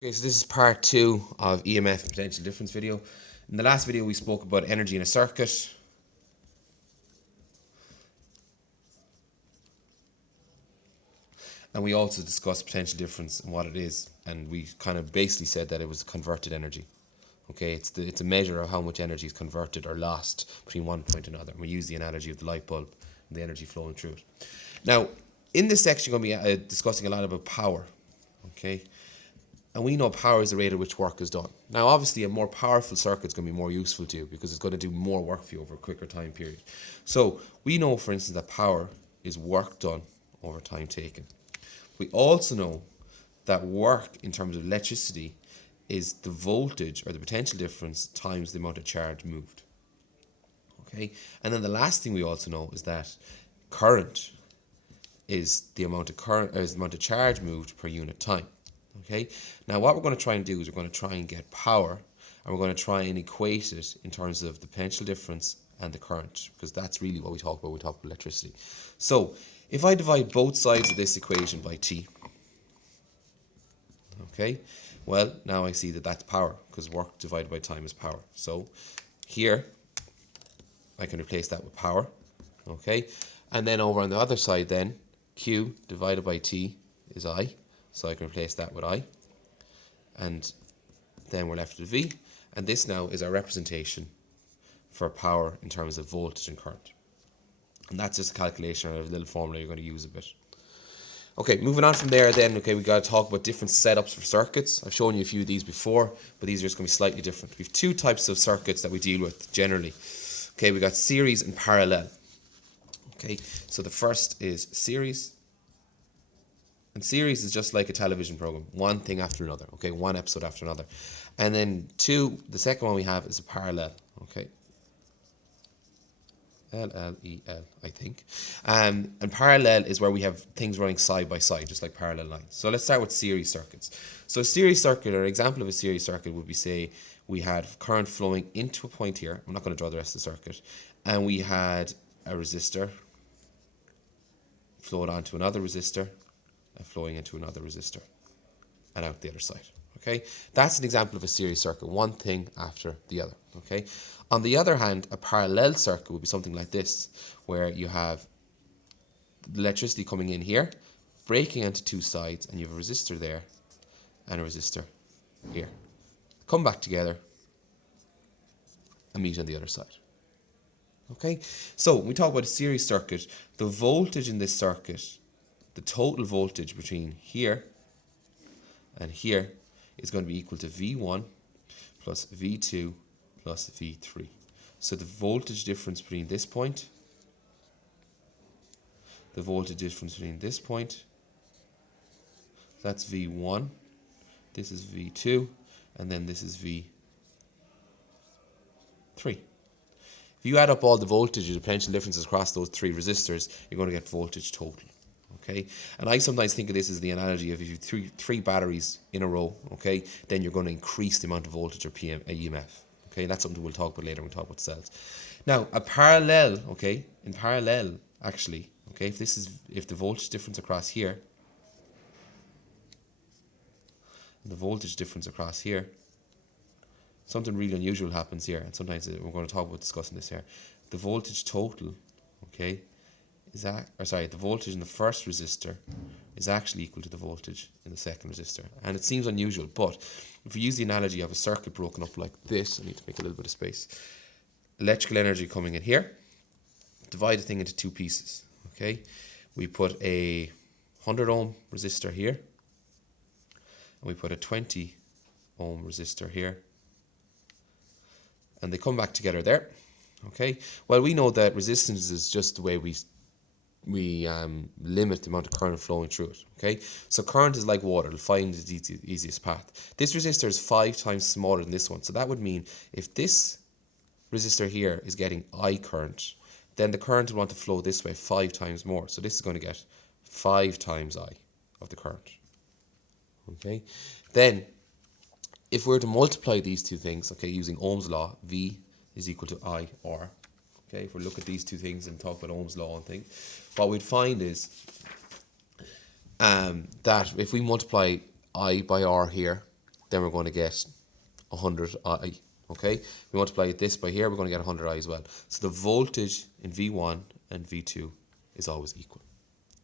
Okay, so this is part two of EMF and potential difference video. In the last video we spoke about energy in a circuit, and we also discussed potential difference and what it is, and we kind of basically said that it was converted energy. Okay, it's a measure of how much energy is converted or lost between one point and another. And we use the analogy of the light bulb and the energy flowing through it. Now, in this section, we're going to be discussing a lot about power. Okay, and we know power is the rate at which work is done. Now, obviously, a more powerful circuit is going to be more useful to you because it's going to do more work for you over a quicker time period. So we know, for instance, that power is work done over time taken. We also know that work in terms of electricity is the voltage or the potential difference times the amount of charge moved. Okay, and then the last thing we also know is that current is the amount of charge moved per unit time. Okay, now what we're going to try and do is we're going to try and get power, and we're going to try and equate it in terms of the potential difference and the current, because that's really what we talk about when we talk about electricity. So if I divide both sides of this equation by T, okay, well, now I see that that's power, because work divided by time is power. So here I can replace that with power, okay, and then over on the other side then, Q divided by T is I, so I can replace that with I, and then we're left with V, and this now is our representation for power in terms of voltage and current. And that's just a calculation or a little formula you're going to use a bit. Okay, moving on from there then, okay, we got to talk about different setups for circuits. I've shown you a few of these before, but these are just going to be slightly different. We have two types of circuits that we deal with generally. Okay, we got series and parallel. Okay, so the first is series. And series is just like a television program, one thing after another, okay, one episode after another. And then the second one we have is a parallel, okay. L-L-E-L, I think. And parallel is where we have things running side by side, just like parallel lines. So let's start with series circuits. So a series circuit, or an example of a series circuit would be, say, we had current flowing into a point here. I'm not going to draw the rest of the circuit. And we had a resistor flowed onto another resistor and flowing into another resistor and out the other side. Okay, that's an example of a series circuit, one thing after the other. Okay, on the other hand, a parallel circuit would be something like this, where you have the electricity coming in here, breaking into two sides, and you have a resistor there and a resistor here. Come back together and meet on the other side. Okay, so when we talk about a series circuit, the voltage in this circuit, the total voltage between here and here, is going to be equal to V1 plus V2 plus V3. So the voltage difference between this point, the voltage difference between this point, that's V1, this is V2, and then this is V3. If you add up all the voltages, the potential differences across those three resistors, you're going to get voltage total. Okay, and I sometimes think of this as the analogy of if you have three batteries in a row, okay, then you're going to increase the amount of voltage or EMF. Okay, that's something we'll talk about later when we talk about cells. Now, a parallel, okay, in parallel, actually, okay, if the voltage difference across here, and the voltage difference across here, something really unusual happens here, and sometimes we're going to talk about discussing this here. The voltage total, okay, the voltage in the first resistor is actually equal to the voltage in the second resistor. And it seems unusual, but if we use the analogy of a circuit broken up like this, I need to make a little bit of space. Electrical energy coming in here, divide the thing into two pieces, okay? We put a 100 ohm resistor here, and we put a 20 ohm resistor here, and they come back together there, okay? Well, we know that resistance is just the way we limit the amount of current flowing through it, okay? So current is like water, it'll find the easiest path. This resistor is 5 times smaller than this one, so that would mean if this resistor here is getting I current, then the current will want to flow this way 5 times more. So this is going to get 5 times I of the current, okay? Then, if we were to multiply these two things, okay, using Ohm's law, V is equal to I R. Okay, if we look at these two things and talk about Ohm's law and things, what we'd find is that if we multiply I by R here, then we're going to get 100I. Okay, we multiply this by here, we're going to get 100I as well. So the voltage in V1 and V2 is always equal.